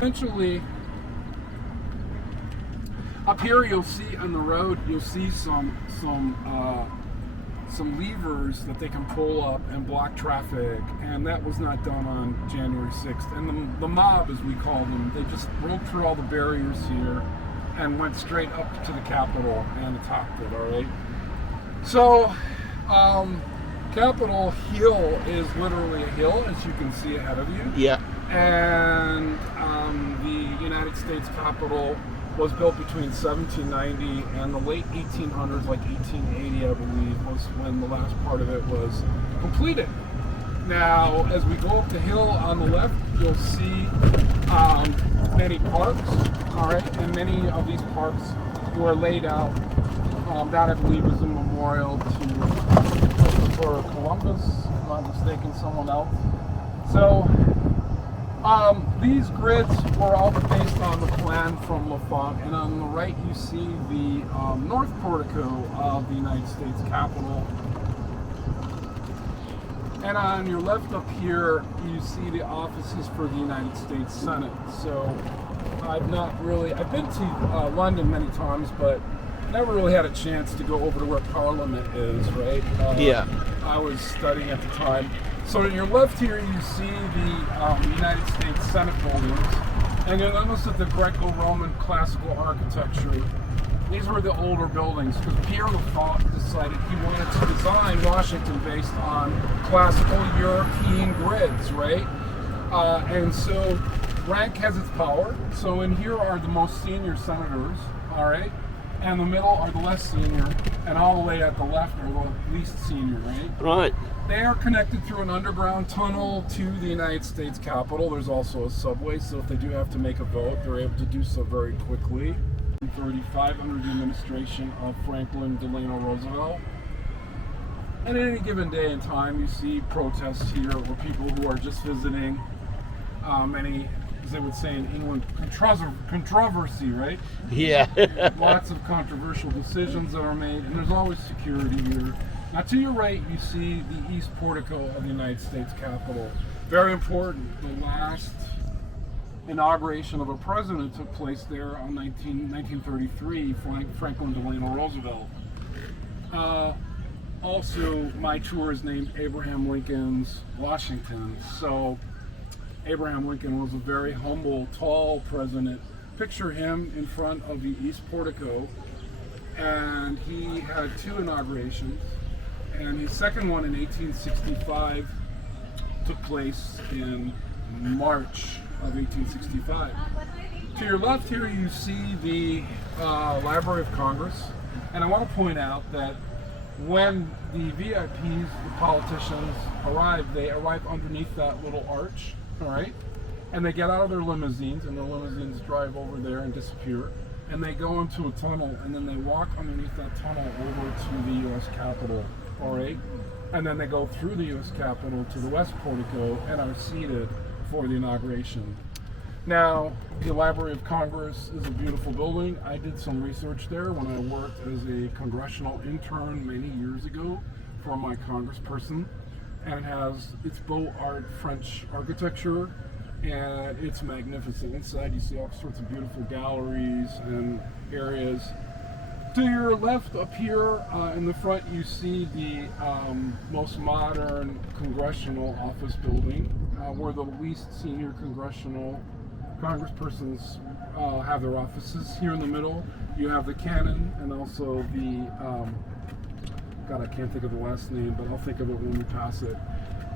Eventually, up here you'll see on the road, you'll see some levers that they can pull up and block traffic, and that was not done on January 6th. And the mob, as we call them, they just broke through all the barriers here and went straight up to the Capitol and attacked it, all right? So, Capitol Hill is literally a hill, as you can see ahead of you. Yeah. And the United States Capitol was built between 1790 and the late 1800s, like 1880, I believe, was when the last part of it was completed. Now, as we go up the hill on the left, you'll see many parks, all right, and many of these parks were laid out. That, I believe, is a memorial for Columbus, if I'm not mistaken, someone else. So, these grids were all based on the plan from L'Enfant, and on the right you see the north portico of the United States Capitol. And on your left up here, you see the offices for the United States Senate. So I've been to London many times, but never really had a chance to go over to where Parliament is, right? Yeah. I was studying at the time. So on your left here, you see the United States Senate buildings, and you'll notice that the Greco-Roman classical architecture, these were the older buildings, because Pierre L'Enfant decided he wanted to design Washington based on classical European grids, right? And so rank has its power. So in here are the most senior senators, all right? And the middle are the less senior, and all the way at the left are the least senior, right? Right. They are connected through an underground tunnel to the United States Capitol. There's also a subway, so if they do have to make a vote, they're able to do so very quickly. 1935, under the administration of Franklin Delano Roosevelt. And at any given day and time, you see protests here where people who are just visiting, many, as they would say in England, controversy, right? Yeah. Lots of controversial decisions that are made, and there's always security here. Now to your right, you see the east portico of the United States Capitol. Very important. The last inauguration of a president took place there on 1933, Franklin Delano Roosevelt. Also, my tour is named Abraham Lincoln's Washington. So Abraham Lincoln was a very humble, tall president. Picture him in front of the east portico, and he had two inaugurations. And his second one in 1865 took place in March of 1865. To your left here you see the Library of Congress, and I want to point out that when the VIPs, the politicians, arrive, they arrive underneath that little arch, all right? And they get out of their limousines, and the limousines drive over there and disappear, and they go into a tunnel, and then they walk underneath that tunnel over to the U.S. Capitol. All right, and then they go through the U.S. Capitol to the West Portico and are seated for the inauguration. Now, the Library of Congress is a beautiful building. I did some research there when I worked as a congressional intern many years ago for my congressperson, and it has its beaux art French architecture, and it's magnificent. Inside you see all sorts of beautiful galleries and areas. To your left up here in the front, you see the most modern Congressional office building, where the least senior congresspersons have their offices. Here in the middle, you have the cannon and also the, God, I can't think of the last name, but I'll think of it when we pass it.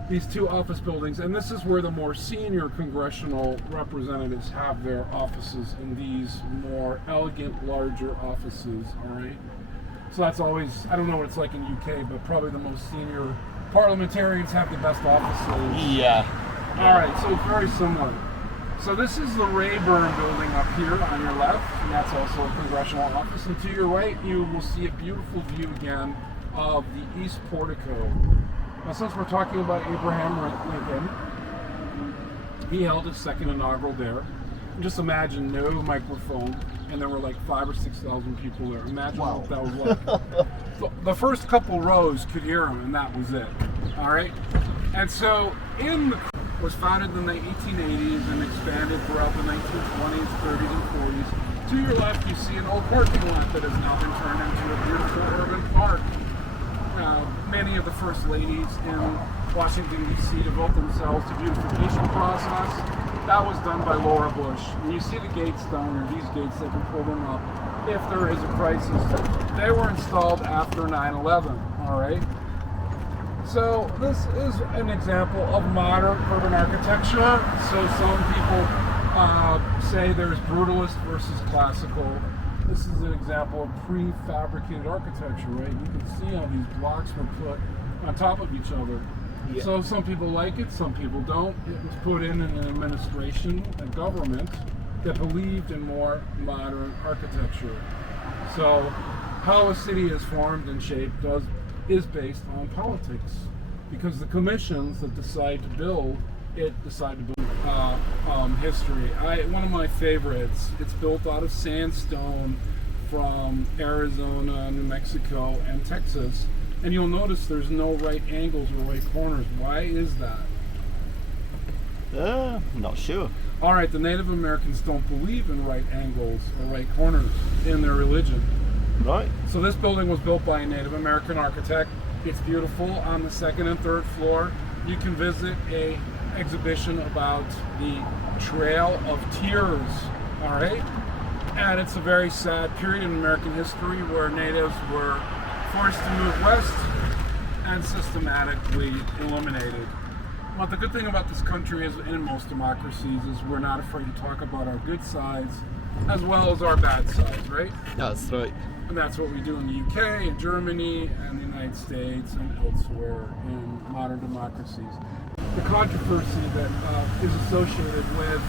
These two office buildings, and this is where the more senior congressional representatives have their offices, in these more elegant, larger offices, all right? So that's always, I don't know what it's like in UK, but probably the most senior parliamentarians have the best offices. Yeah. All right, so it's very similar. So this is the Rayburn building up here on your left, and that's also a congressional office. And to your right, you will see a beautiful view again of the East Portico. Now, since we're talking about Abraham Lincoln, he held his second inaugural there. Just imagine no microphone, and there were like 5,000 or 6,000 people there. Imagine what that was like. So the first couple rows could hear him, and that was it. All right? And so in the was founded in the 1880s and expanded throughout the 1920s, 30s, and 40s. To your left, you see an old parking lot that has now been turned into a beautiful urban park. Many of the first ladies in Washington, D.C. devote themselves to beautification process. That was done by Laura Bush. When you see the gates down there, these gates, they can pull them up if there is a crisis. They were installed after 9/11, all right? So this is an example of modern urban architecture. So some people say there's brutalist versus classical. This is an example of prefabricated architecture, right? You can see how these blocks were put on top of each other. Yeah. So some people like it, some people don't. It was put in an administration, a government, that believed in more modern architecture. So how a city is formed and shaped is based on politics, because the commissions that decide to build it decide to build history. One of my favorites, it's built out of sandstone from Arizona, New Mexico, and Texas. And you'll notice there's no right angles or right corners. Why is that? I'm not sure. All right, the Native Americans don't believe in right angles or right corners in their religion. Right. So this building was built by a Native American architect. It's beautiful. On the second and third floor, you can visit a exhibition about the Trail of Tears. All right, and it's a very sad period in American history where natives were forced to move west and systematically eliminated. But the good thing about this country is, in most democracies, is we're not afraid to talk about our good sides as well as our bad sides, right? That's right. And that's what we do in the UK, in Germany, and the United States, and elsewhere in modern democracies. The controversy that is associated with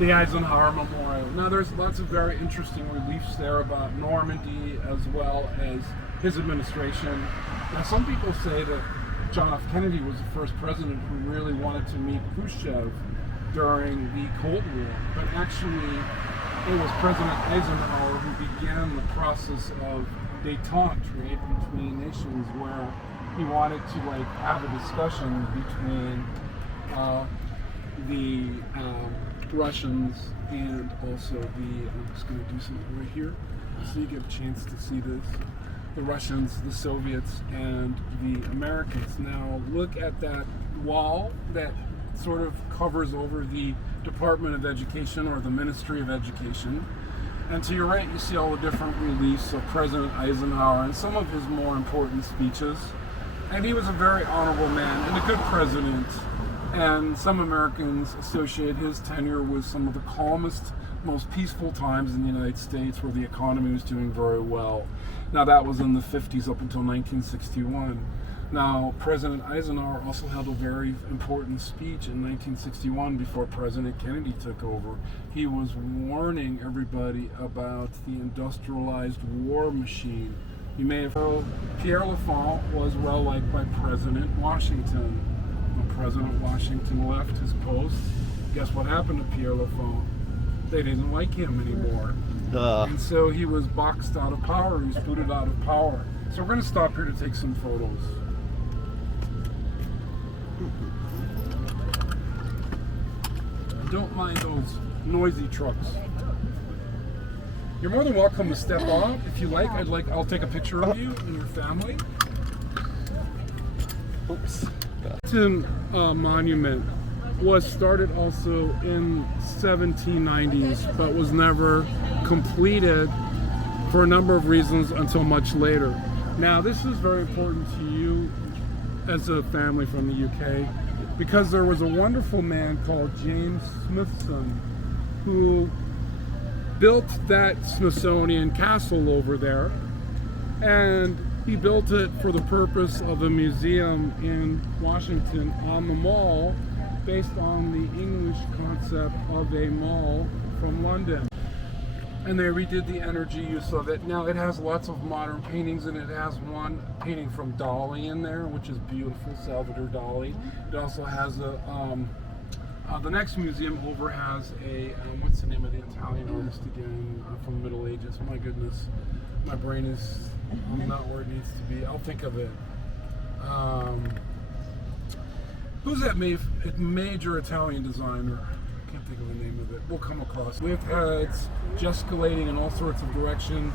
the Eisenhower Memorial. Now, there's lots of very interesting reliefs there about Normandy as well as his administration. Now, some people say that John F. Kennedy was the first president who really wanted to meet Khrushchev during the Cold War, but actually it was President Eisenhower who began the process of détente, right, between nations, where he wanted to have a discussion between the Russians and also I'm just going to do something right here so you get a chance to see this. The Russians, the Soviets, and the Americans. Now look at that wall that sort of covers over the Department of Education or the Ministry of Education. And to your right, you see all the different reliefs of President Eisenhower and some of his more important speeches. And he was a very honorable man and a good president. And some Americans associate his tenure with some of the calmest, most peaceful times in the United States, where the economy was doing very well. Now, that was in the 50s up until 1961. Now, President Eisenhower also held a very important speech in 1961 before President Kennedy took over. He was warning everybody about the industrialized war machine. You may have heard Pierre Lafont was well liked by President Washington. When President Washington left his post, guess what happened to Pierre Lafont? They didn't like him anymore. And so he was boxed out of power. He was booted out of power. So we're going to stop here to take some photos. Don't mind those noisy trucks. You're more than welcome to step on if you like. I'll take a picture of you and your family. Oops. Jefferson Monument was started also in 1790s, but was never completed for a number of reasons until much later. Now, this is very important to you as a family from the UK, because there was a wonderful man called James Smithson who built that Smithsonian castle over there, and he built it for the purpose of a museum in Washington on the Mall, based on the English concept of a mall from London. And they redid the energy use of it. Now it has lots of modern paintings, and it has one painting from Dali in there, which is beautiful, Salvador Dali. It also has the next museum over has a, what's the name of the Italian artist again, from the Middle Ages? My goodness, my brain is not where it needs to be. I'll think of it. Who's that major Italian designer? I can't think of the name of it. We'll come across. With heads, gesticulating in all sorts of directions.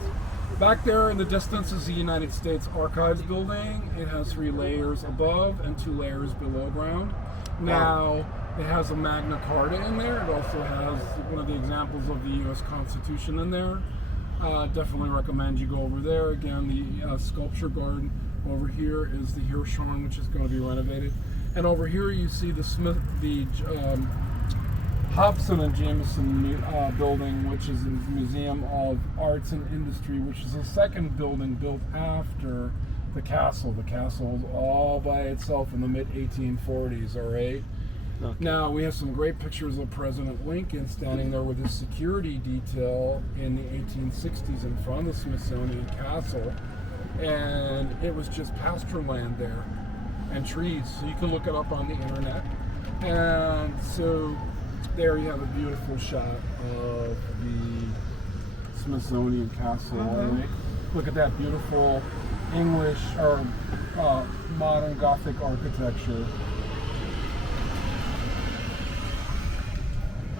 Back there in the distance is the United States Archives building. It has 3 layers above and 2 layers below ground. Now, it has a Magna Carta in there. It also has one of the examples of the U.S. Constitution in there. Definitely recommend you go over there. Again, the sculpture garden over here is the Hirshhorn, which is going to be renovated. And over here you see the Hobson and Jameson building, which is the Museum of Arts and Industry, which is the second building built after the castle. The castle is all by itself in the mid-1840s, all right? Okay. Now, we have some great pictures of President Lincoln standing there with his security detail in the 1860s in front of the Smithsonian Castle. And it was just pasture land there and trees. So you can look it up on the internet. And so there you have a beautiful shot of the Smithsonian Castle. Right? Look at that beautiful English or modern Gothic architecture.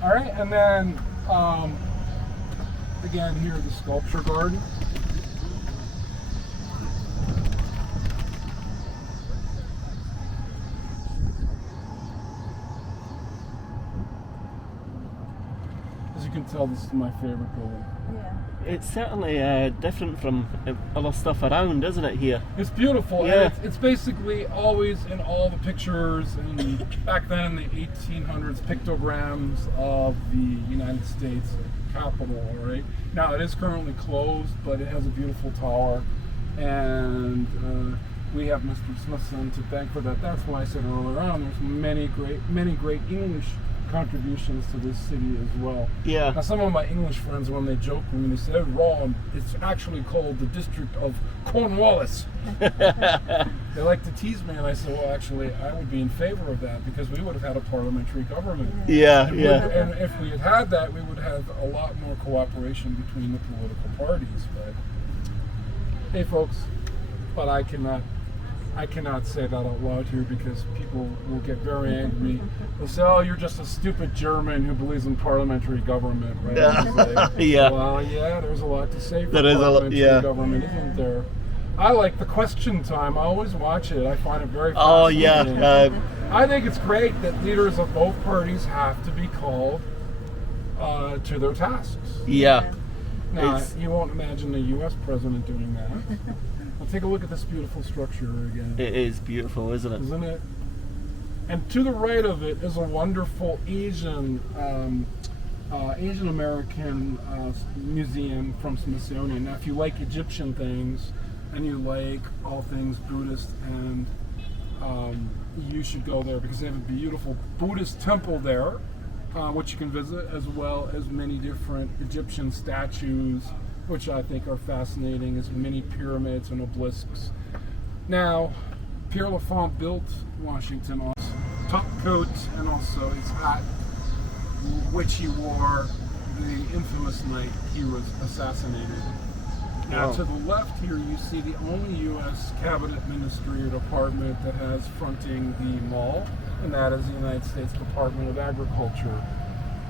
All right, and then again here the sculpture garden. As you can tell, this is my favorite building. Yeah. It's certainly different from other stuff around, isn't it, here? It's beautiful. Yeah. And it's basically always in all the pictures, and back then in the 1800s, pictograms of the United States Capitol, right? Now, it is currently closed, but it has a beautiful tower, and we have Mr. Smithson to thank for that. That's why I said earlier on, there's many great English contributions to this city as well. Yeah. Now, some of my English friends, when they joke with me, they say, "Oh, wrong. It's actually called the District of Cornwallis." They like to tease me, and I say, "Well, actually, I would be in favor of that because we would have had a parliamentary government. Yeah, And if we had had that, we would have a lot more cooperation between the political parties." But hey, folks, but I cannot say that out loud here because people will get very angry. They'll say, "Oh, you're just a stupid German who believes in parliamentary government," right? Yeah. Well, yeah, there's a lot to say for There is parliamentary government, isn't there? I like the question time. I always watch it. I find it very fascinating. Oh, yeah. I think it's great that leaders of both parties have to be called to their tasks. Yeah. Now, you won't imagine a U.S. president doing that. Well, take a look at this beautiful structure again. It is beautiful, isn't it? Isn't it? And to the right of it is a wonderful Asian American museum from Smithsonian. Now, if you like Egyptian things and you like all things Buddhist, and you should go there because they have a beautiful Buddhist temple there, which you can visit, as well as many different Egyptian statues, which I think are fascinating, as many pyramids and obelisks. Now, Pierre L'Enfant built Washington also, top coat and also his hat, which he wore the infamous night he was assassinated. Now, to the left here, you see the only U.S. cabinet ministry or department that has fronting the mall, and that is the United States Department of Agriculture.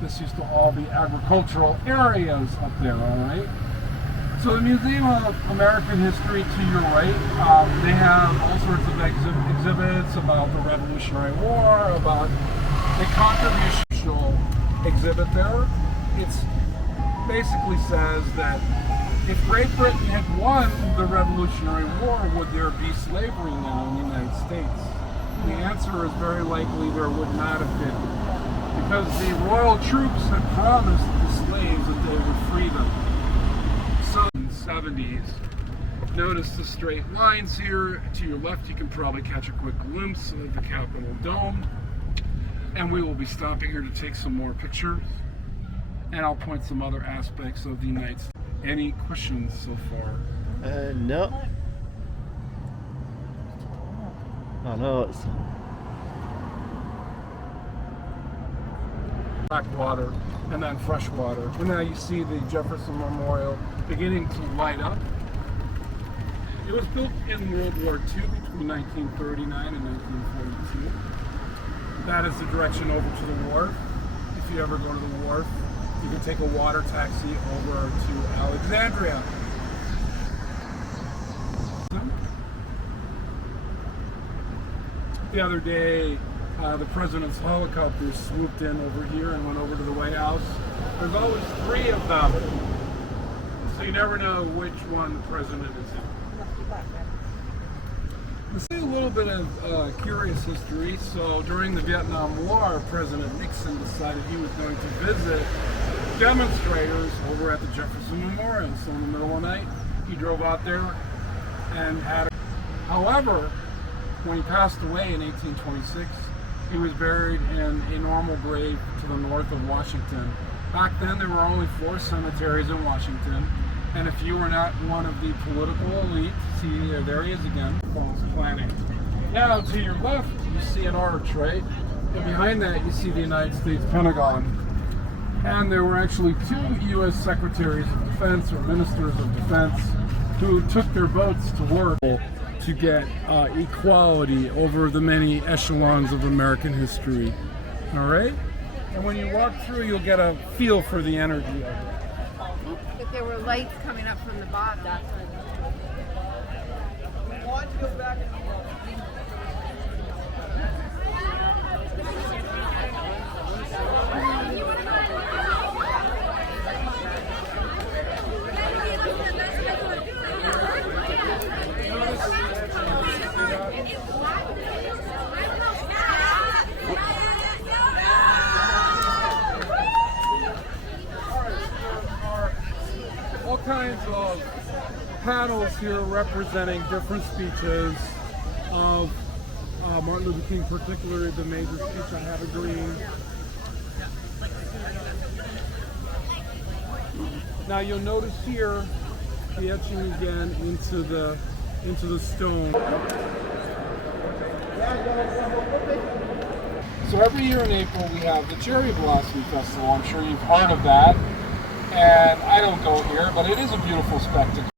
This used to all be agricultural areas up there, all right? So the Museum of American History to your right, they have all sorts of exhibits about the Revolutionary War, about a controversial exhibit there. It basically says that if Great Britain had won the Revolutionary War, would there be slavery now in the United States? The answer is very likely there would not have been, because the royal troops had promised the slaves that they would free them. So in the 70s, notice the straight lines here. To your left, you can probably catch a quick glimpse of the Capitol Dome. And we will be stopping here to take some more pictures. And I'll point some other aspects of the United States. Any questions so far? No. I know it's black water and then fresh water. And now you see the Jefferson Memorial beginning to light up. It was built in World War II between 1939 and 1942. That is the direction over to the wharf. If you ever go to the wharf, you can take a water taxi over to Alexandria. The other day, the president's helicopter swooped in over here and went over to the White House. There's always 3 of them, so you never know which one the president is in. Let's see a little bit of curious history. So during the Vietnam War, President Nixon decided he was going to visit demonstrators over at the Jefferson Memorial. So in the middle of the night, he drove out there and however, when he passed away in 1826, he was buried in a normal grave to the north of Washington. Back then, there were only 4 cemeteries in Washington, and if you were not one of the political elite, see, there he is again, false planning. Now, to your left, you see an arch, right? And behind that, you see the United States Pentagon. And there were actually 2 U.S. Secretaries of Defense or Ministers of Defense who took their boats to work to get equality over the many echelons of American history. All right? And when you walk through, you'll get a feel for the energy of it. But there were lights coming up from the bottom. All kinds of panels here representing different speeches of Martin Luther King, particularly the major speech I have agreeing. Now you'll notice here the etching again into the stone. So every year in April we have the Cherry Blossom Festival. I'm sure you've heard of that. And I don't go here, but it is a beautiful spectacle.